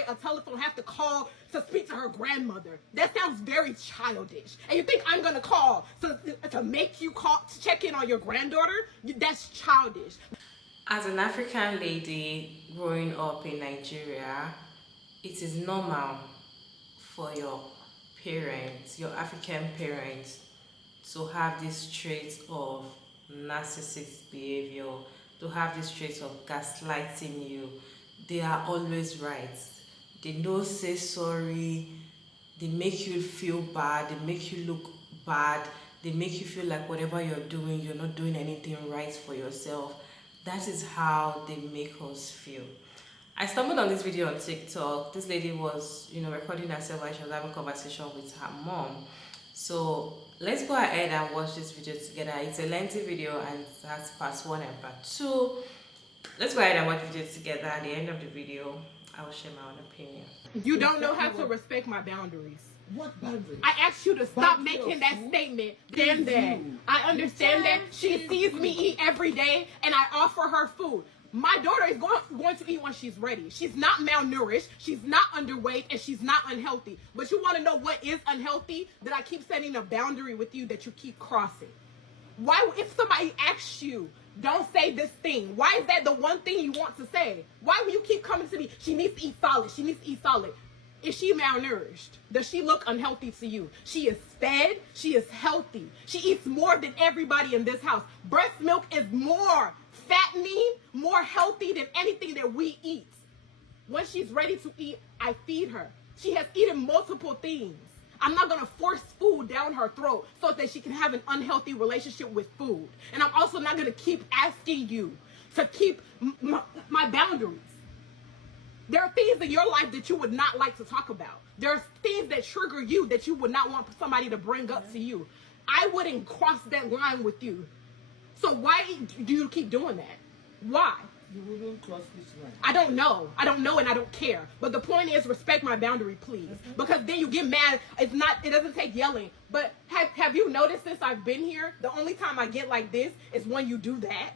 operate a telephone, have to call to speak to her grandmother. That sounds very childish. And you think I'm gonna call to make you call to check in on your granddaughter? That's childish. As an African lady growing up in Nigeria, it is normal for your parents, your African parents, to have this trait of narcissistic behavior, to have this trait of gaslighting you. They are always right. They don't say sorry. They make you feel bad. They make you look bad. They make you feel like whatever you're doing, you're not doing anything right for yourself. That is how they make us feel. I stumbled on this video on TikTok. This lady was, recording herself while she was having a conversation with her mom. So let's go ahead and watch this video together. It's a lengthy video and it has parts 1 and part 2. Let's go ahead and watch the video together. At the end of the video, I will share my own opinion. You don't know how to respect my boundaries. What boundaries? I asked you to stop making that statement. Damn that. I understand that she sees me eat every day and I offer her food. My daughter is going to eat when she's ready. She's not malnourished, she's not underweight, and she's not unhealthy. But you want to know what is unhealthy? That I keep setting a boundary with you that you keep crossing. Why, if somebody asks you, don't say this thing, why is that the one thing you want to say? Why will you keep coming to me? She needs to eat solid. She needs to eat solid. Is she malnourished? Does she look unhealthy to you? She is fed. She is healthy. She eats more than everybody in this house. Breast milk is more fattening, more healthy than anything that we eat. When she's ready to eat, I feed her. She has eaten multiple things. I'm not going to force food down her throat so that she can have an unhealthy relationship with food. And I'm also not going to keep asking you to keep my boundaries. There are things in your life that you would not like to talk about. There's things that trigger you that you would not want somebody to bring up to you. I wouldn't cross that line with you. So why do you keep doing that? Why? You wouldn't cross this line. I don't know and I don't care. But the point is, respect my boundary, please. Because then you get mad. It doesn't take yelling. But have you noticed since I've been here, the only time I get like this is when you do that.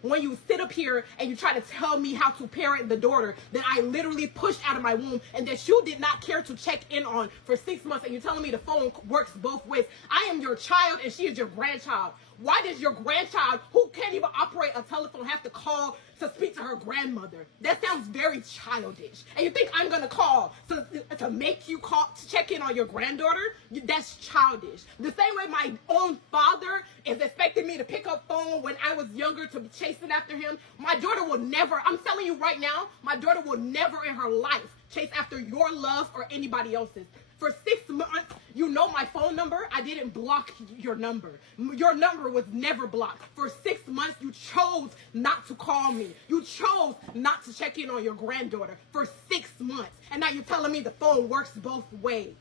When you sit up here and you try to tell me how to parent the daughter that I literally pushed out of my womb and that you did not care to check in on for 6 months, and you're telling me the phone works both ways. I am your child and she is your grandchild. Why does your grandchild, who can't even operate a telephone, have to call to speak to her grandmother? That sounds very childish. And you think I'm going to call to make you call to check in on your granddaughter? That's childish. The same way my own father is expecting me to pick up phone when I was younger to be chasing after him. My daughter will never, I'm telling you right now, my daughter will never in her life chase after your love or anybody else's. For 6 months, you know my phone number. I didn't block your number. Your number was never blocked. For 6 months, you chose not to call me. You chose not to check in on your granddaughter for 6 months. And now you're telling me the phone works both ways.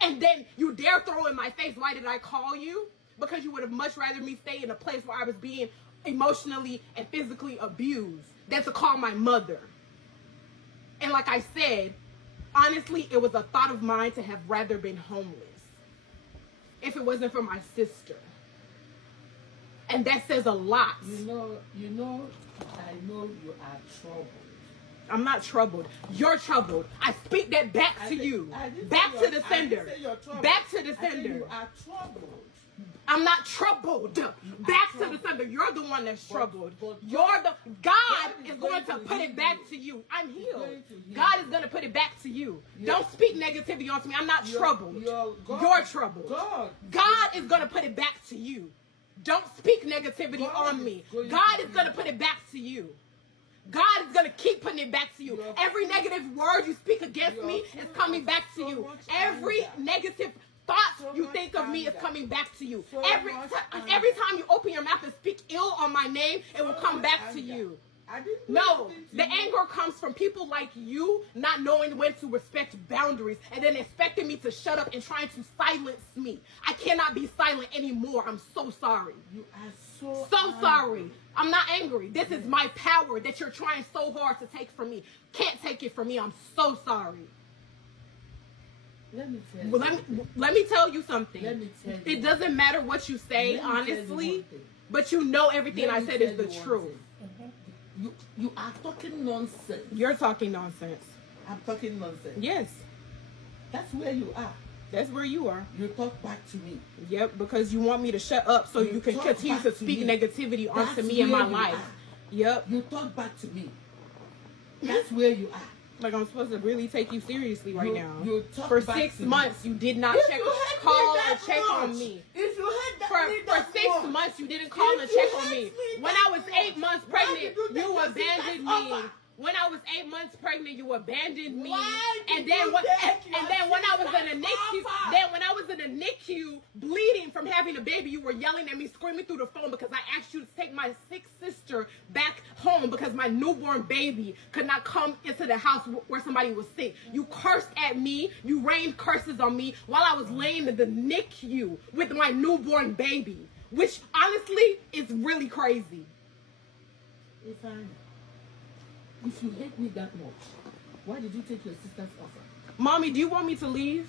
And then you dare throw in my face, why did I call you? Because you would have much rather me stay in a place where I was being emotionally and physically abused than to call my mother. And like I said, honestly, it was a thought of mine to have rather been homeless if it wasn't for my sister. And that says a lot. I know you are troubled. I'm not troubled. You're troubled. I speak that back to you. Back to the sender. Back to the sender. You are troubled. I'm not troubled. Back to the sender. You're the one that's troubled. God is going to put it back to you. I'm healed. God is going to put it back to you. Don't speak negativity onto me. I'm not troubled. You're troubled. God is going to put it back to you. Don't speak negativity on me. God is going to put it back to you. God is going to keep putting it back to you. Every negative word you speak against me is coming back to you. Every negative thoughts you think of me is coming back to you. Every time you open your mouth and speak ill on my name, it will come back to you. No, the anger comes from people like you not knowing when to respect boundaries and then expecting me to shut up and trying to silence me. I cannot be silent anymore. I'm so sorry. You are so sorry. I'm not angry. This is my power that you're trying so hard to take from me. Can't take it from me. I'm so sorry. Let me tell you something. It doesn't matter what you say, honestly, but you know everything I said is the truth. You are talking nonsense. You're talking nonsense. I'm talking nonsense. Yes, That's where you are. that's where you are. You talk back to me. Yep, because you want me to shut up so you can talk continue to back to speak me. negativity onto That's me and my where you life. are. Yep. You talk back to me. That's where you are. Like I'm supposed to really take you seriously right You- now. you talk For back 6 to me. months, you did not If check, you hate call me or that check on much, me. If you hate that For me for that 6 much, months, you didn't call if and you check on hate me. me When that I was much, 8 months why pregnant, did you you take your abandoned sister's me. offer? When I was 8 months pregnant, you abandoned me. Why did And then you what? take And your then when I was in a sister's NICU, offer? then when I was in a NICU, bleeding from having a baby, you were yelling at me, screaming through the phone because I asked you to take my sick sister back home because my newborn baby could not come into the house where somebody was sick. You cursed at me. You rained curses on me while I was laying in the NICU with my newborn baby, which honestly is really crazy. If you hate me that much, why did you take your sister's offer? Mommy, do you want me to leave?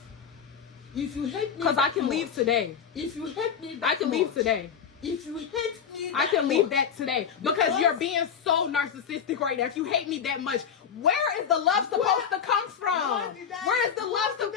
If you hate me, Because I that can much, leave today. If you hate me, that I can leave much, today. If you hate me, I that can leave much, that today because you're being so narcissistic right now. If you hate me that much, where is the love supposed to come from? Where is the love supposed?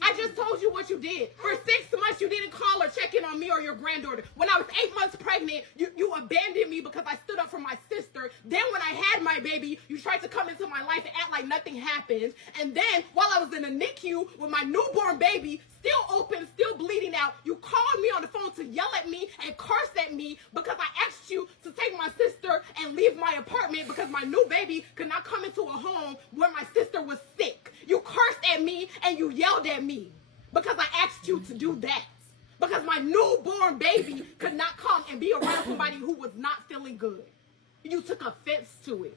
I just told you what you did. For 6 months, you didn't call or check in on me or your granddaughter. When I was 8 months pregnant, you abandoned me because I stood up for my sister. Then when I had my baby, you tried to come into my life and act like nothing happened. And then while I was in the NICU with my newborn baby, still open, still bleeding out, you called me on the phone to yell at me and curse at me because I asked you to take my sister and leave my apartment because my new baby could not come into a home where my sister was sick. You cursed at me and you yelled at me because I asked you to do that. Because my newborn baby could not come and be around somebody who was not feeling good. You took offense to it.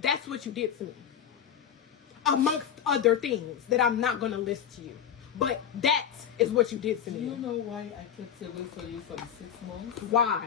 That's what you did to me. Amongst other things that I'm not going to list to you. But that is what you did to Do me. you know why I kept away from you for the 6 months? Why?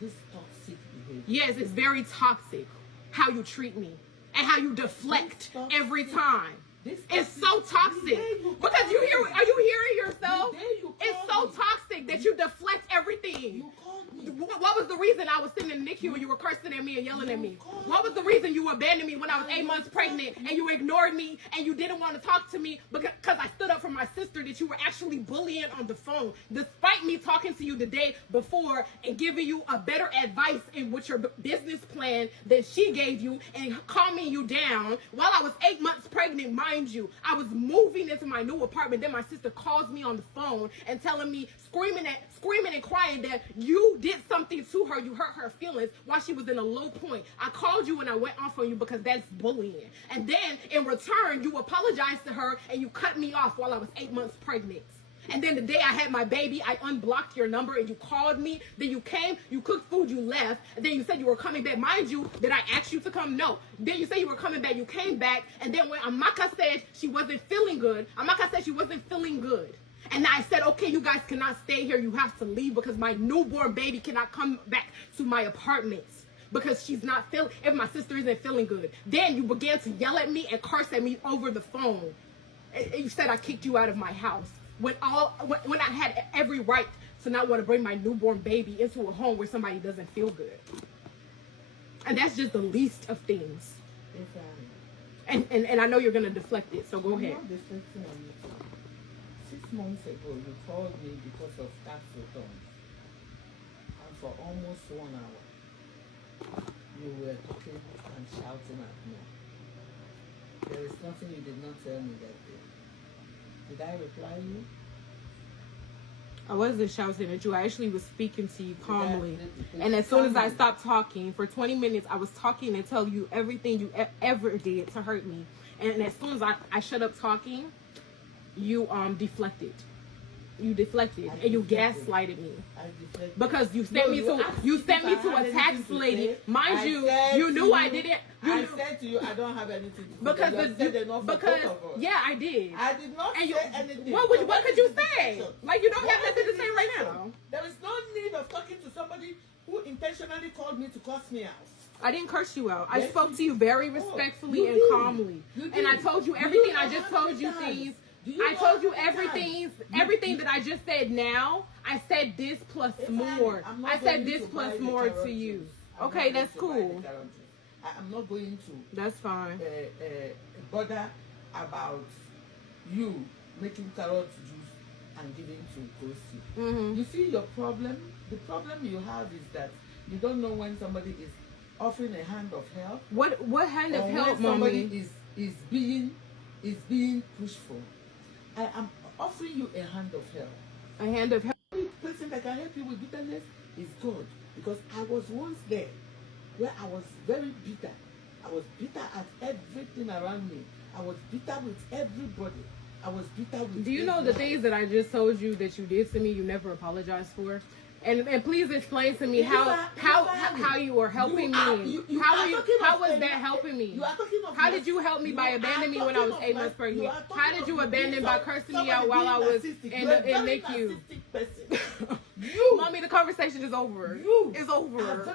This toxic behavior. Yes, it's very toxic how you treat me and how you deflect every time. It's so toxic. Because are you hearing yourself? It's so toxic that you deflect everything. You called me. What was the reason I was sitting in the NICU and you were cursing at me and yelling at me? What was the reason you abandoned me when I was 8 months pregnant and you ignored me and you didn't want to talk to me because I stood up for my sister that you were actually bullying on the phone, despite me talking to you the day before and giving you a better advice in with your business plan that she gave you and calming you down while I was 8 months pregnant, mind you. I was moving into my new apartment. Then my sister calls me on the phone and telling me, screaming and crying that you did something to her. You hurt her feelings while she was in a low point. I called you and I went off on you because that's bullying. And then in return, you apologized to her and you cut me off while I was 8 months pregnant. And then the day I had my baby, I unblocked your number and you called me. Then you came, you cooked food, you left. And then you said you were coming back. Mind you, did I ask you to come? No. Then you said you were coming back. You came back. And then when Amaka said she wasn't feeling good, And I said, okay, you guys cannot stay here. You have to leave because my newborn baby cannot come back to my apartment because she's not feeling, if my sister isn't feeling good. Then you began to yell at me and curse at me over the phone. And you said I kicked you out of my house when I had every right to not want to bring my newborn baby into a home where somebody doesn't feel good. And that's just the least of things. And I know you're going to deflect it, so go ahead. I'm not deflecting on you. 6 months ago, you called me because of tax returns. And for almost 1 hour, you were talking and shouting at me. There is nothing you did not tell me that day. Did I reply you? I wasn't shouting at you. I actually was speaking to you calmly. And as soon as I stopped talking, for 20 minutes, I was talking and telling you everything you ever did to hurt me. And as soon as I shut up talking, you deflected. You deflected and you gaslighted me. I deflected. Because you sent me to a tax lady. Mind you, you knew I didn't. I said to you, I don't have anything to say. Because you said enough for both of us. yeah, I did. I did not And say anything. What could you say? Deflection? Like you don't What have nothing is to say right deflection? now. There is no need of talking to somebody who intentionally called me to cuss me out. I didn't curse you out. I Yes, spoke you to you very respectfully you and did. calmly. You And I did. told you Do you everything. know I just how told many you times? things. Do you I know told you how many everything. times? Everything that I just said now. I said this plus more. I'm not I said going this to plus buy the more carrot to you. juice. I'm Okay, not that's going to buy cool. the carrot juice. I'm not going to That's fine. bother about you making carrot juice and giving to Kosi. Mm-hmm. You see your problem? The problem you have is that you don't know when somebody is offering a hand of help. What hand of or help, when somebody mommy? is being pushed for. I am offering you a hand of help. A hand of help. The only person that can help you with bitterness is God. Because I was once there where I was very bitter. I was bitter at everything around me. I was bitter with everybody. I was bitter with Do you know the things that I just told you that you did to me? You never apologized for. And please explain to me how you are helping me. How was that helping me? How did you help me by abandoning me when I was 8 months pregnant? How did you abandon by cursing me out while I was in NICU? Mommy, the conversation is over. It's over.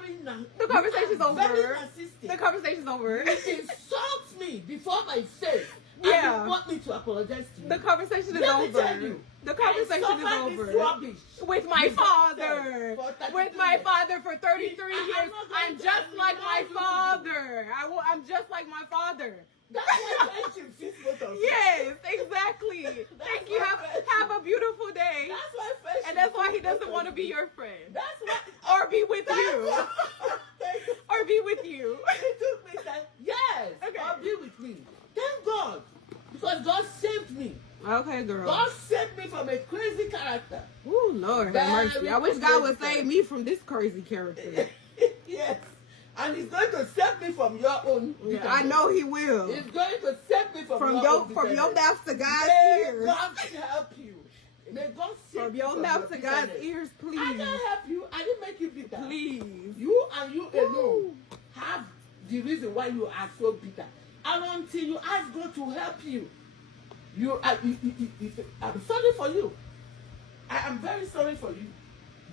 The conversation's over. The conversation's over. You insult me before my face. Yeah. And you want me to apologize to you. The conversation is Let me tell over. you, The conversation I is suffered over. this rubbish With my with father. myself for 33 With my years. father for 33 I'm years. not going I'm to just like my allow you to father. I'm just like my father. That's why friendship fits both of us. Yes, exactly. Thank you. Have a beautiful day. That's why friendship. And that's why he fits both doesn't of want to us. be your friend. That's why. Or be with you. Thank you. Or be with you. It took me time. Yes. Okay. Or be with me. Thank God. Because God saved me. Okay, girl. God saved me from a crazy character. Ooh, Lord have mercy. I wish God would save me from this crazy character. Yes. And He's going to save me from your own. Yeah, I know he will. He's going to save me from your own From your bitterness. mouth to God's May ears. God help you. May God save From you your mouth to your God's bitterness. ears, I please. can't help you. I didn't make you bitter. Please. You and you alone have the reason why you are so bitter. And until you ask God to help you, I'm sorry for you. I am very sorry for you.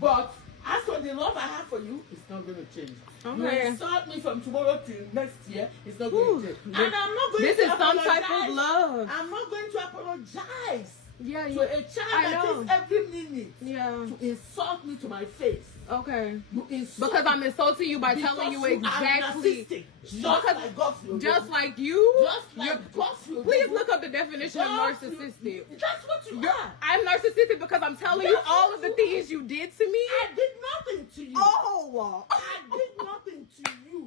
But as for the love I have for you, it's not going to change. Okay. You insult me from tomorrow till next year, it's not going to change. And I'm not going This to is some apologize. type of love. I'm not going to apologize Yeah, to a child I that know. takes every minute Yeah. to insult me to my face. Okay. You insult Because me. I'm insulting you by Because telling you you are exactly. narcissistic, just Because- like Garfield. Just like you. Just like You're- Garfield. Please look up the definition of Garfield. narcissistic. That's what you You're- are. I'm narcissistic because I'm telling you That's all what of the you things you did to me. I did nothing to you. Oh. I did nothing to you.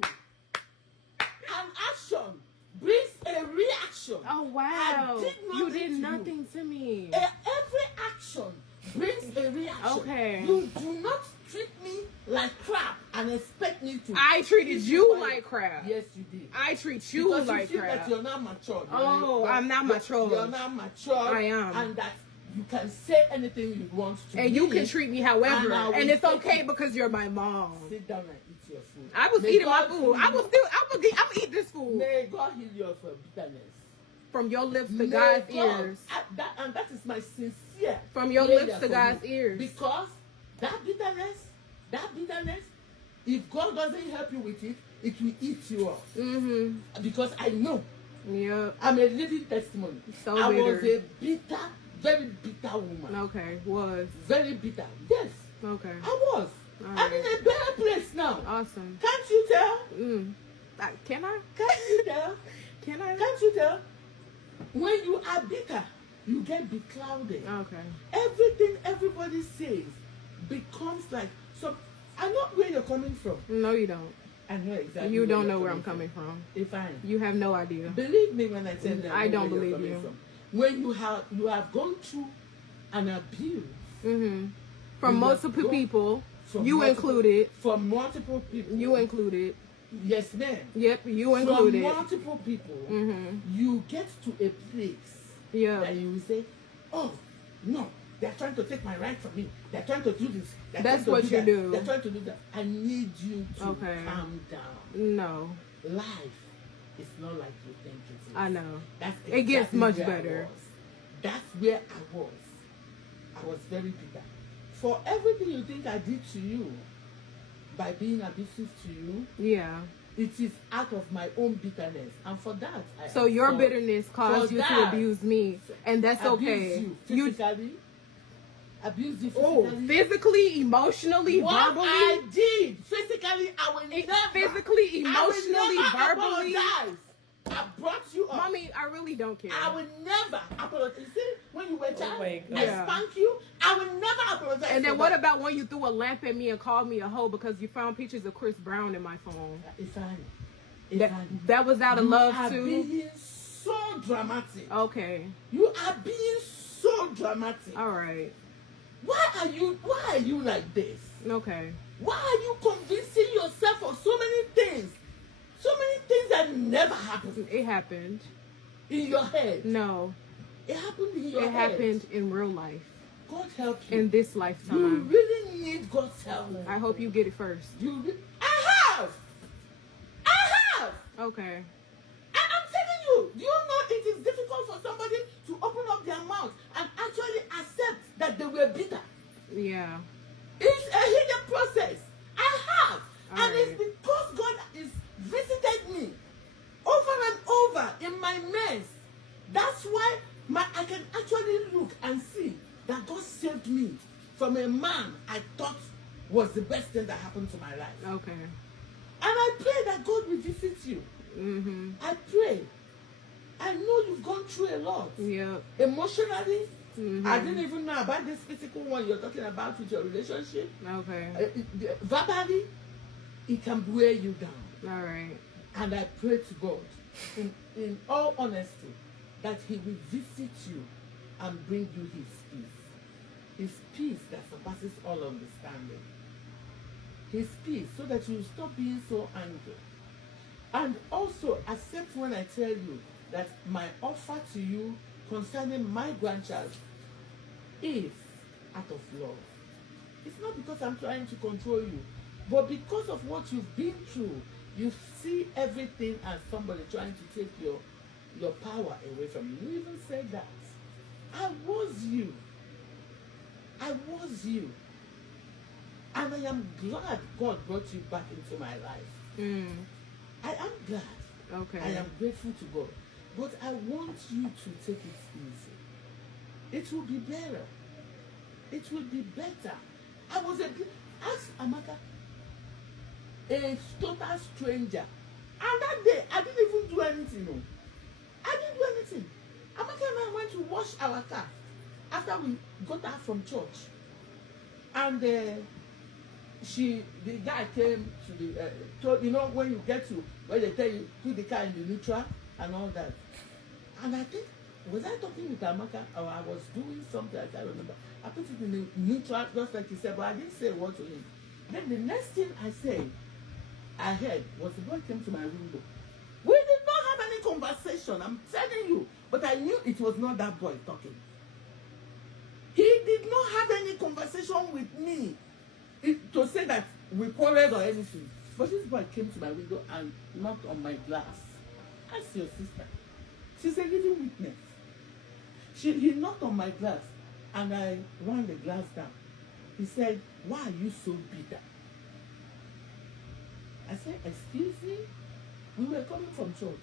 An action brings a reaction. Oh wow. I did You nothing did to you. nothing to me. Every action brings a reaction. Okay. You do not treat me like crap and expect me to. I treated treat you like like crap. Yes, you did. I treat you Because like you feel crap. that you're not mature. Oh, I'm not mature. You're not mature. I am. And that you can say anything you want to. And you me. can treat me however, And I will and it's take okay it. because you're my mom. Sit down and eat your food. I was May eating my God food. heal I'm you. gonna eat this food May God heal your bitterness. from your lips to May God's God- ears. and that is my sincere. From your prayer lips to for God's you. ears. Because that bitterness, if God doesn't help you with it, it will eat you up. Mm-hmm. Because I know. Yep. I'm a living testimony. So I bitter. was a bitter, very bitter woman. Okay. Was. Very bitter. Yes, Okay. I was. All I'm in right. a better place now. Awesome. Can't you tell? Can I? Can't you tell? Can I? Can't you tell? When you are bitter, you get beclouded. Okay. Everything everybody says becomes like so. I know where you're coming from. No, you don't. I know exactly. You don't you're know where I'm coming from. If I You have no idea. believe me when I tell you, I don't where you're believe coming you. From. When you have gone through an abuse Mm-hmm. From You have multiple gone- people. from You multiple- included. from multiple people. You included. Yes, ma'am. Yep. You From included. multiple people, Mm-hmm. you get to a place Yeah. that you will say, "Oh no, they're trying to take my right from me. They're trying to do this. They're That's trying to what you that. do. They're trying to do that." I need you to Okay. calm down. No. Life is not like you think it is. I know. That's It gets exactly much where I better. was. That's where I was. I was very bitter. For everything you think I did to you, by being abusive to you, Yeah. it is out of my own bitterness, and for that, I So am your sorry. bitterness caused For you to that, abuse me, and that's Abuse okay. you You physically, abused you Oh, physically? physically, emotionally, What verbally. I did physically, I will never. Physically, emotionally, I will never verbally. apologize. I brought you up. Mommy, I really don't care. I will never apologize. You see, when you were a child, my God. I Yeah. spank you. I will never apologize. And then for what that. about when you threw a lamp at me and called me a hoe because you found pictures of Chris Brown in my phone? That was out of love too. You are being so dramatic. Okay. You are being so dramatic. All right. Why are you like this? Okay. Why are you convincing yourself of so many things? So many things that never happened It happened. in your head. No, It happened in your it head. happened in real life. God help you. In this You lifetime. really need God's help. I hope you get it first. I have. Okay. And I'm telling you, do you know it is difficult for somebody to open up their mouth and actually accept that they were bitter? Yeah. It's a hidden process. I have. All And it's right. because God has visited me over and over in my mess. That's why I can actually look and see that God saved me from a man I thought was the best thing that happened to my life. Okay. And I pray that God will visit you. Mm-hmm. I pray. I know you've gone through a lot. Yep. Emotionally, Mm-hmm. I didn't even know about this physical one you're talking about with your relationship. Okay. Verbally, it can wear you down. All right. And I pray to God, in all honesty, that He will visit you and bring you His peace. His peace that surpasses all understanding. His peace, so that you will stop being so angry. And also accept when I tell you that my offer to you concerning my grandchild is out of love. It's not because I'm trying to control you, but because of what you've been through. You see everything as somebody trying to take your power away from you. You even said that. I was you. I was you. And I am glad God brought you back into my life. Mm. I am glad. Okay. I am grateful to God. But I want you to take it easy. It will be better. It will be better. Ask Amaka, a total stranger. And that day, I didn't even do anything. No. I didn't do anything. Amaka and I went to wash our car after we got out from church. And the guy came to the, told, you know, when you get to where they tell you, put the car in the neutral and all that. And I think, was I talking with Amaka or I was doing something, I can't remember. I put it in the neutral just like he said, but I didn't say a word to him. Then the next thing I heard was the boy came to my window. We did not have any conversation, I'm telling you. But I knew it was not that boy talking. He did not have any conversation with me to say that we quarreled or anything. But this boy came to my window and knocked on my glass. Ask your sister. She's a living witness. He knocked on my glass and I ran the glass down. He said, "Why are you so bitter?" I said, "Excuse me? We were coming from church."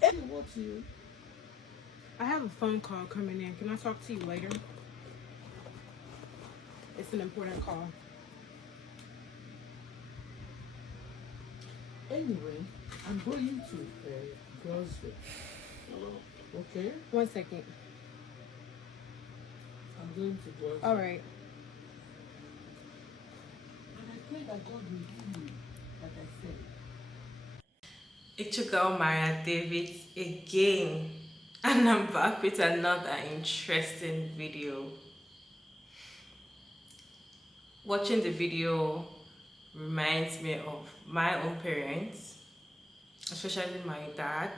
Hey, what to you? I have a phone call coming in. Can I talk to you later? It's an important call. Anyway, I'm going to grocery. Okay? 1 second. I'm going to grocery. All right. And I pray that God will heal you, like I said. It's your girl Maria David again, and I'm back with another interesting video. Watching the video reminds me of my own parents, especially my dad.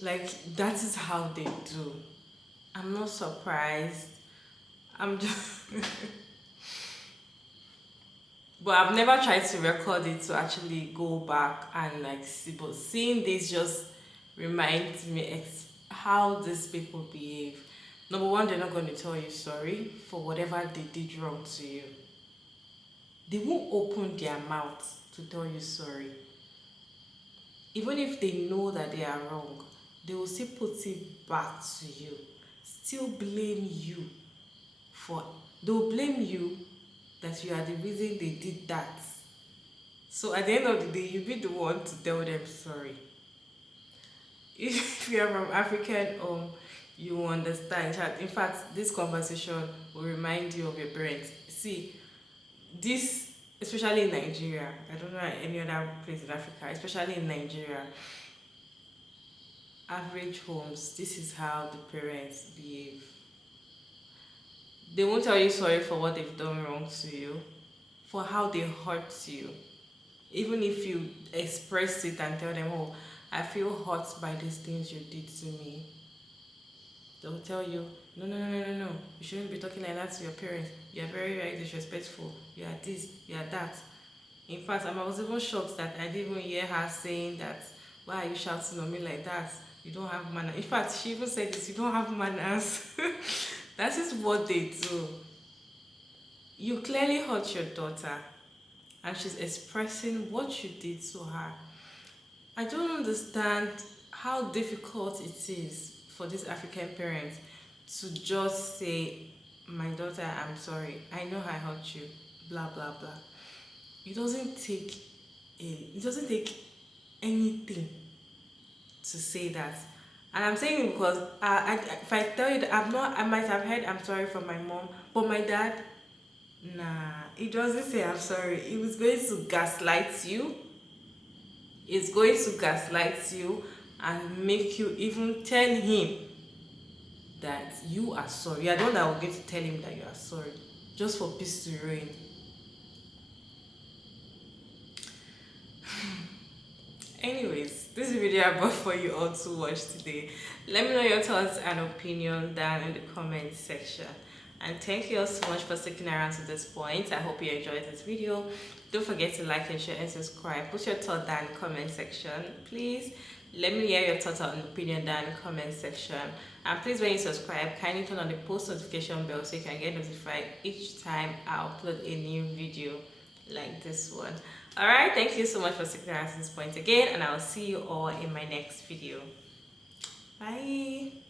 Like, that is how they do. I'm not surprised. I'm just but I've never tried to record it to actually go back and like see, but seeing this just reminds me how these people behave. Number one, they're not going to tell you sorry for whatever they did wrong to you. They won't open their mouth to tell you sorry. Even if they know that they are wrong, they will still put it back to you, still blame you they'll blame you that you are the reason they did that. So at the end of the day, you be the one to tell them sorry. If you are from African you will understand. In fact, this conversation will remind you of your parents. See, this, especially in Nigeria, I don't know any other place in Africa, especially in Nigeria, average homes, this is how the parents behave. They won't tell you sorry for what they've done wrong to you, for how they hurt you. Even if you express it and tell them, oh, I feel hurt by these things you did to me, they'll tell you, no, you shouldn't be talking like that to your parents. You are very, very disrespectful. You are this, you are that. In fact, I was even shocked that I didn't even hear her saying that, why are you shouting on me like that? You don't have manners. In fact, she even said this, you don't have manners. That is what they do. You clearly hurt your daughter, and she's expressing what you did to her. I don't understand how difficult it is for these African parents to just say, my daughter, I'm sorry, I know I hurt you, blah blah blah. It doesn't take anything to say that. And I'm saying it because if I tell you that I might have heard I'm sorry from my mom, but my dad, nah, he doesn't say I'm sorry. He was going to gaslight you. It's going to gaslight you and make you even tell him that you are sorry. You are the one that will get to tell him that you are sorry, just for peace to reign. Anyways, this video I brought for you all to watch today. Let me know your thoughts and opinion down in the comment section. And thank you all so much for sticking around to this point. I hope you enjoyed this video. Don't forget to like and share and subscribe. Put your thoughts down in the comment section. Please let me hear your thoughts and opinion down in the comment section. And please, when you subscribe, kindly turn on the post notification bell so you can get notified each time I upload a new video like this one. Alright, thank you so much for sticking around to this point again, and I'll see you all in my next video. Bye.